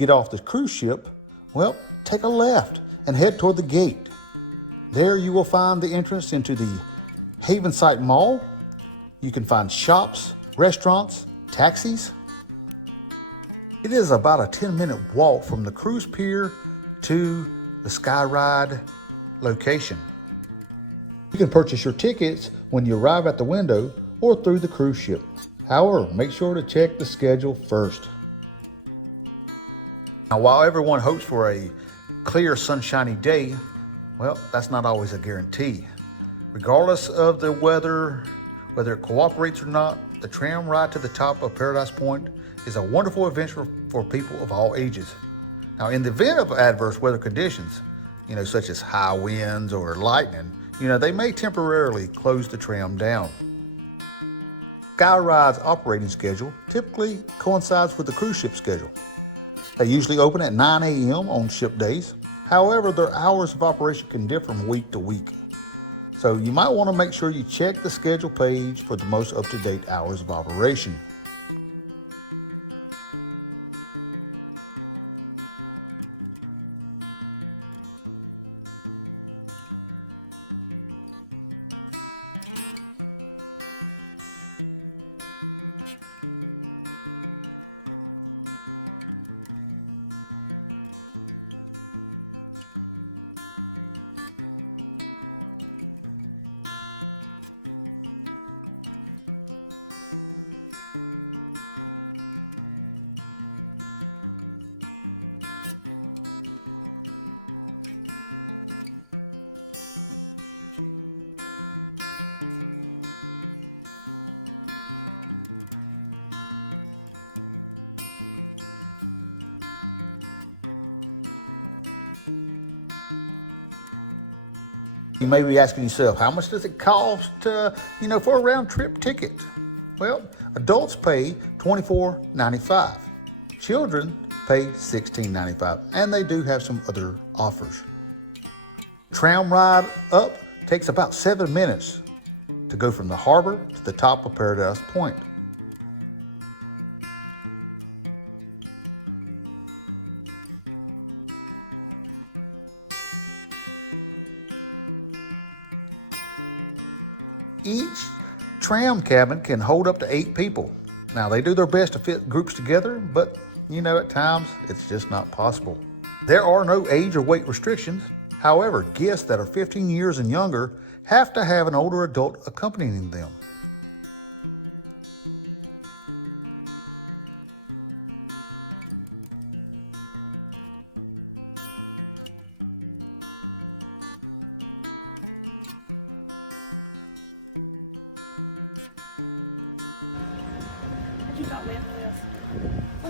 get off the cruise ship, well, take a left and head toward the gate. There you will find the entrance into the Havenside Mall. You can find shops, restaurants, taxis. It is about a 10-minute walk from the cruise pier to the Skyride location. You can purchase your tickets when you arrive at the window or through the cruise ship. However, make sure to check the schedule first. Now, while everyone hopes for a clear, sunshiny day, well, that's not always a guarantee. Regardless of the weather, whether it cooperates or not, the tram ride to the top of Paradise Point is a wonderful adventure for people of all ages. Now, in the event of adverse weather conditions, such as high winds or lightning, they may temporarily close the tram down. Skyride's operating schedule typically coincides with the cruise ship schedule. They usually open at 9 a.m. on ship days. However, their hours of operation can differ from week to week. So you might want to make sure you check the schedule page for the most up-to-date hours of operation. You may be asking yourself, how much does it cost, for a round trip ticket? Well, adults pay $24.95. Children pay $16.95, and they do have some other offers. Tram ride up takes about 7 minutes to go from the harbor to the top of Paradise Point. Each tram cabin can hold up to 8 people. Now, they do their best to fit groups together, but at times it's just not possible. There are no age or weight restrictions. However, guests that are 15 years and younger have to have an older adult accompanying them.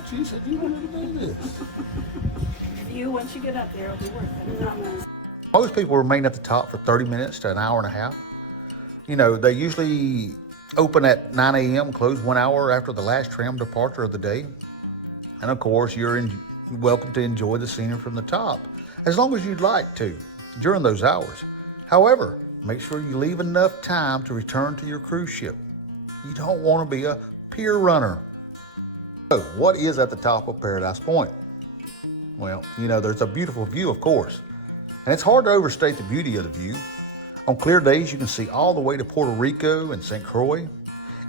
She said you wanted to do this. You, once you get up there, it'll be worth it. It's not less. Most people remain at the top for 30 minutes to an hour and a half. They usually open at 9 a.m., close 1 hour after the last tram departure of the day. And of course, you're welcome to enjoy the scenery from the top, as long as you'd like to, during those hours. However, make sure you leave enough time to return to your cruise ship. You don't want to be a pier runner. So, what is at the top of Paradise Point? Well, there's a beautiful view, of course, and it's hard to overstate the beauty of the view. On clear days, you can see all the way to Puerto Rico and St. Croix.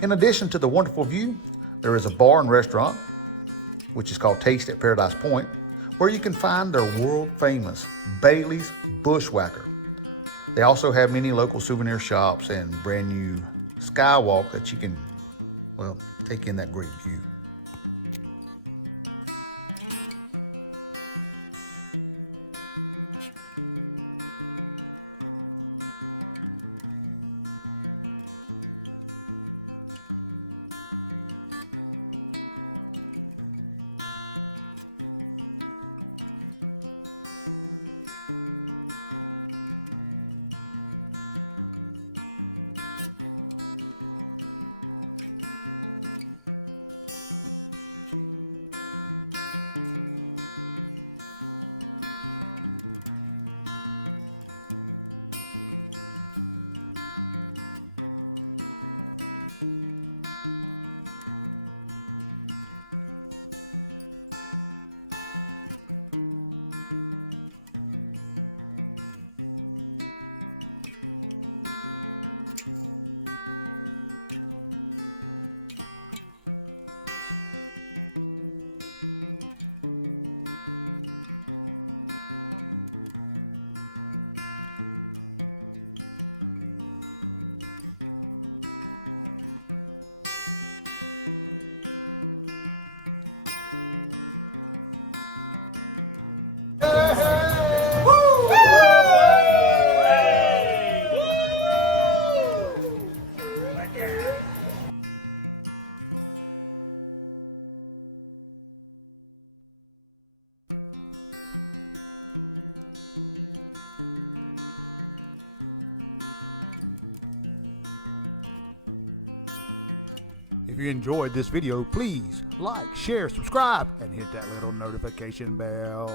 In addition to the wonderful view, there is a bar and restaurant, which is called Taste at Paradise Point, where you can find their world-famous Baileys Bushwacker. They also have many local souvenir shops and brand new Skywalk that you can, take in that great view. you enjoyed this video, please like, share, subscribe, and hit that little notification bell.